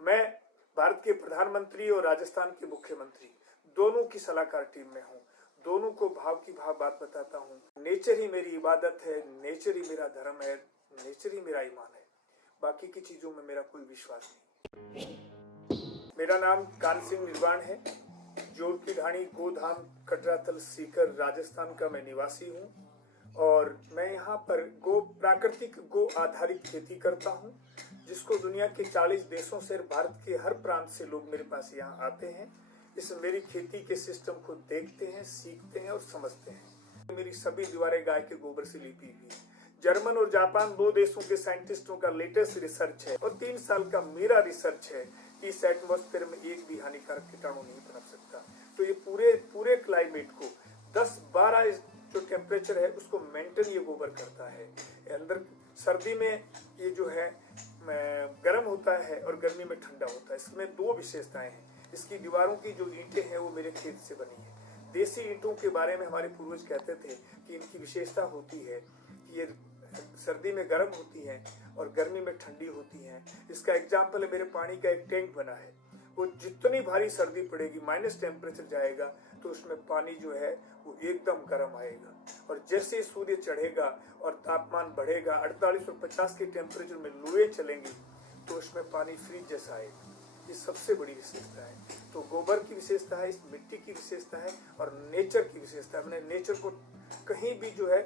मैं भारत के प्रधानमंत्री और राजस्थान के मुख्यमंत्री दोनों की सलाहकार टीम में हूँ। दोनों को भाव की भाव बात बताता हूँ। नेचर ही मेरी इबादत है, नेचर ही मेरा धर्म है, नेचर ही मेरा ईमान है। बाकी की चीजों में मेरा कोई विश्वास नहीं। मेरा नाम कान सिंह निर्वाण है। जोर की ढाणी गोधाम कटरातल सीकर राजस्थान का मैं निवासी हूँ और मैं यहाँ पर प्राकृतिक गो आधारित खेती करता हूँ, जिसको दुनिया के 40 देशों से, भारत के हर प्रांत से लोग मेरे पास यहाँ आते हैं। इस मेरी खेती के सिस्टम को देखते हैं, सीखते हैं और समझते हैं। मेरी सभी दीवारें गाय के गोबर से लिपी हुई है। जर्मन और जापान 2 देशों के साइंटिस्टों का लेटेस्ट रिसर्च है और 3 साल का मेरा रिसर्च है कि इस एटमॉस्फेयर में एक भी हानिकारक कीटाणु नहीं पनप सकता। तो ये पूरे क्लाइमेट को 10-12 जो टेम्परेचर है उसको मेंटेन ये गोबर करता है। अंदर सर्दी में ये जो है गर्म होता है और गर्मी में ठंडा होता है। इसमें 2 विशेषताएं हैं। इसकी दीवारों की जो ईंटें हैं वो मेरे खेत से बनी है। देसी ईंटों के बारे में हमारे पूर्वज कहते थे कि इनकी विशेषता होती है कि ये सर्दी में गर्म होती हैं और गर्मी में ठंडी होती हैं। इसका एग्जाम्पल है, मेरे पानी का एक टैंक बना है। वो जितनी भारी सर्दी पड़ेगी, माइनस टेम्परेचर जाएगा तो उसमें पानी जो है वो एकदम गर्म आएगा। और जैसे सूर्य चढ़ेगा और तापमान बढ़ेगा, 48 और 50 के टेम्परेचर में लुएं चलेंगी तो उसमें पानी फ्रीज जैसा आएगा। ये सबसे बड़ी विशेषता है। तो गोबर की विशेषता है, इस मिट्टी की विशेषता है और नेचर की विशेषता है। मैंने नेचर को कहीं भी जो है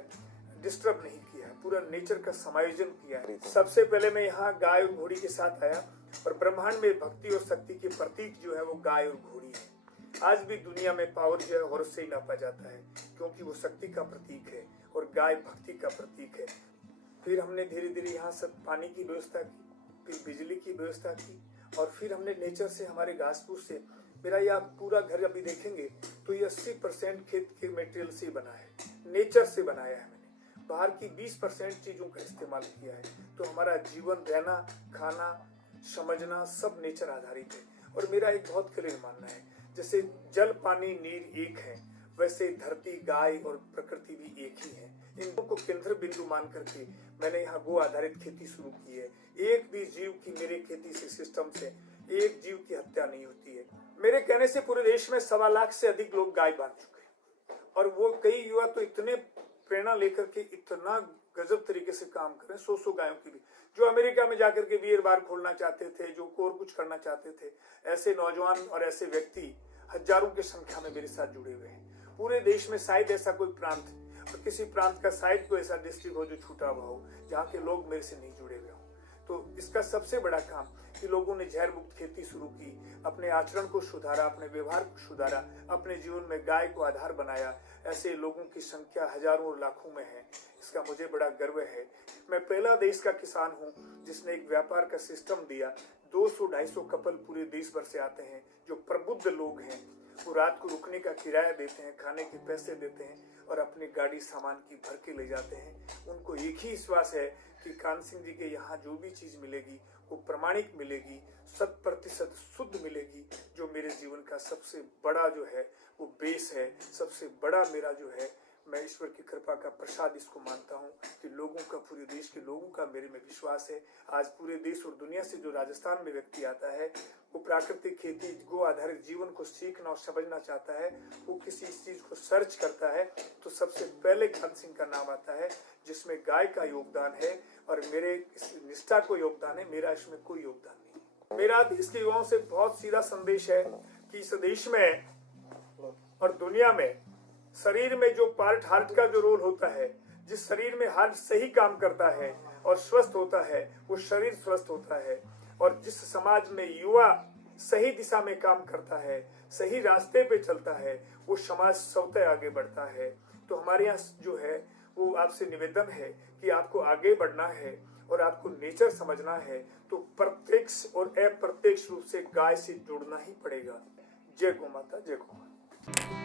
डिस्टर्ब नहीं किया है, पूरा नेचर का समायोजन किया है। सबसे पहले मैं यहाँ गाय और घोड़ी के साथ आया और ब्रह्मांड में भक्ति और शक्ति के प्रतीक जो है वो गाय और घोड़ी है। आज भी दुनिया में पावर जो है हॉर्स से ही नापा जाता है, क्योंकि वो शक्ति का प्रतीक है और गाय भक्ति का प्रतीक है। फिर हमने धीरे धीरे यहाँ सब पानी की व्यवस्था की, फिर बिजली की व्यवस्था की और फिर हमने नेचर से, हमारे घास फूस से, मेरा यह पूरा घर अभी देखेंगे तो ये 80% खेत के मटेरियल से बना है, नेचर से बनाया है। मैंने बाहर की 20% चीजों का इस्तेमाल किया है। तो हमारा जीवन, रहना, खाना, समझना सब नेचर आधारित है। और मेरा एक बहुत क्लियर मानना है, जैसे जल, पानी, नीर एक है, वैसे धरती, गाय और प्रकृति भी एक ही है। इन को केंद्र बिंदु मान करके मैंने यहाँ गो आधारित खेती शुरू की है। एक भी जीव की मेरे खेती से, सिस्टम से एक जीव की हत्या नहीं होती है। मेरे कहने से पूरे देश में 1.25 लाख से अधिक लोग गाय बांध चुके हैं और वो कई युवा तो इतने प्रेरणा लेकर के इतना गजब तरीके से काम कर रहे हैं। 100 गायों की भी, जो अमेरिका में जाकर के बियर बार खोलना चाहते थे, जो और कुछ करना चाहते थे, ऐसे नौजवान और ऐसे व्यक्ति हजारों की संख्या में मेरे साथ जुड़े हुए हैं। पूरे देश में शायद ऐसा कोई प्रांत और किसी प्रांत का शायद कोई ऐसा डिस्ट्रिक्ट हो जो छूटा हुआ हो जहाँ के लोग मेरे से नहीं जुड़े हुए हों। तो इसका सबसे बड़ा काम कि लोगों ने जहर मुक्त खेती शुरू की, अपने आचरण को सुधारा, अपने व्यवहार को सुधारा, अपने जीवन में गाय को आधार बनाया। ऐसे लोगों की संख्या हजारों और लाखों में है। इसका मुझे बड़ा गर्व है। मैं पहला देश का किसान हूँ जिसने एक व्यापार का सिस्टम दिया। 200-250 कपल पूरे देश भर से आते हैं जो प्रबुद्ध लोग हैं। वो रात को रुकने का किराया देते हैं, खाने के पैसे देते हैं और अपनी गाड़ी सामान की भर के ले जाते हैं। उनको एक ही विश्वास है कि कान सिंह जी के यहाँ जो भी चीज मिलेगी वो प्रमाणिक मिलेगी, 100% शुद्ध मिलेगी। जो मेरे जीवन का सबसे बड़ा जो है वो बेस है, सबसे बड़ा मेरा जो है, मैं ईश्वर की कृपा का प्रसाद इसको मानता हूँ कि लोगों का, पूरे देश के लोगों का मेरे में विश्वास है। आज पूरे देश और दुनिया से जो राजस्थान में व्यक्ति आता है वो प्राकृतिक खेती, गो आधारित जीवन को सीखना और समझना चाहता है, वो किसी इस चीज को सर्च करता है तो सबसे पहले कान सिंह का नाम आता है, जिसमें गाय का योगदान है और मेरे इस निष्ठा को योगदान है। मेरा इसमें कोई योगदान नहीं। मेरा देश के युवाओं से बहुत सीधा संदेश है कि इस देश में और दुनिया में शरीर में जो पार्ट, हार्ट का जो रोल होता है, जिस शरीर में हार्ट सही काम करता है और स्वस्थ होता है वो शरीर स्वस्थ होता है। और जिस समाज में युवा सही दिशा में काम करता है, सही रास्ते पे चलता है, वो समाज स्वतः आगे बढ़ता है। तो हमारे यहाँ जो है वो आपसे निवेदन है कि आपको आगे बढ़ना है और आपको नेचर समझना है तो प्रत्यक्ष और अप्रत्यक्ष रूप से गाय से जुड़ना ही पड़ेगा। जय गौ माता, जय गौ माता।